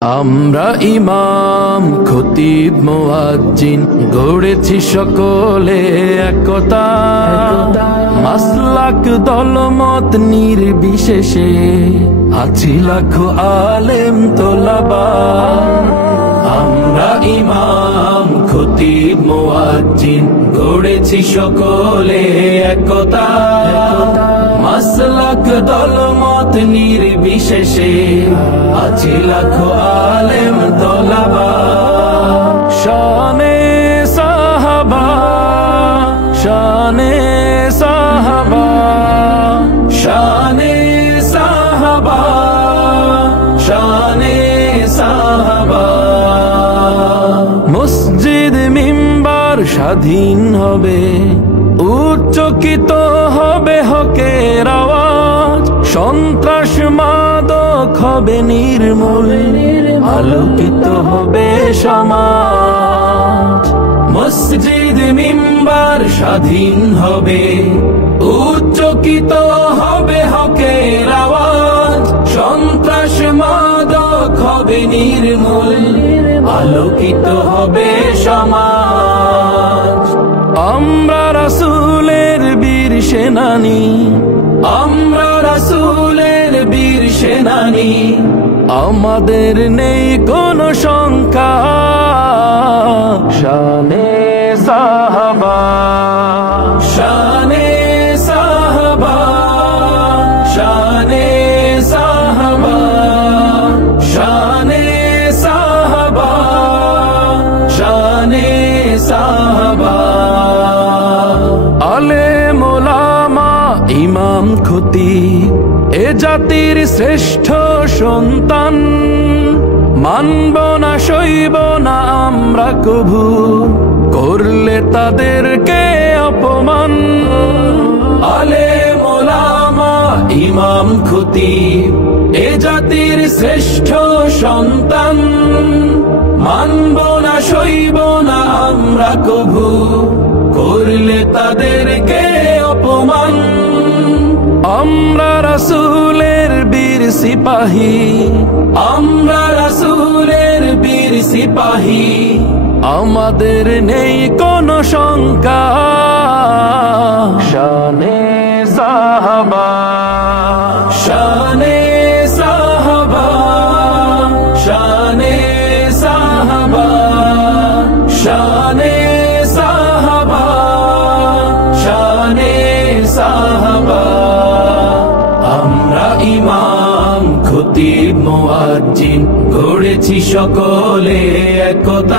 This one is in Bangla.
আমরা ইমাম খতিব মুয়াজ্জিন গড়েছি সকলে একতা, মাসলাক দলমত নির্বিশেষে আছি লাখো আলেম তোলাবা। আমরা ইমাম খতিব মুয়াজ্জিন গড়েছি সকলে একতা, মাসলাক দলমত নির্বিশেষে আছি লাখো আলেম তোলাবা। শানে সাহাবা, শানে সাহাবা, শানে সাহাবা, শানে সাহাবা। মসজিদ মিম্বার স্বাধীন হবে, উচ্চকিত হবে হকের আওয়াজ, সন্ত্রাস মাদক হবে নির্মূল, আলোকিত হবে সমাজ। মসজিদ মিম্বার স্বাধীন হবে, উচ্চকিত হবে হকের আওয়াজ, সন্ত্রাস মাদক হবে নির্মূল, আলোকিত হবে সমাজ। আমরা রাসূলের বীর সেনানী, আমরা রাসূলের বীর সেনানী, আমাদের নেই কোনো শঙ্কা। শানে সাহাবা, শানে সাহাবা, শানে সাহাবা, শানে সাহাবা, শানে সাহাবা। আলেম ওলামা ইমাম খতিব এ জাতির শ্রেষ্ঠ সন্তান, মানব না সইব না আমরা কভু করলে তাদেরকে অপমান। আলেম ওলামা ইমাম খতিব এ জাতির শ্রেষ্ঠ সন্তান, মানব না সইব না আমরা কভু করলে তাদেরকে অপমান। আমরা রাসূলের বীর সিপাহী, আমরা রাসূলের বীর সিপাহী, আমাদের নেই কোনো শঙ্কা। শানে সাহাবা, শানে সাহাবা, শানে সাহাবা, শানে সাহাবা, শানে সাহাবা। আমরা ইমাম খতিব মুয়াজ্জিন গড়েছি সকলে একতা,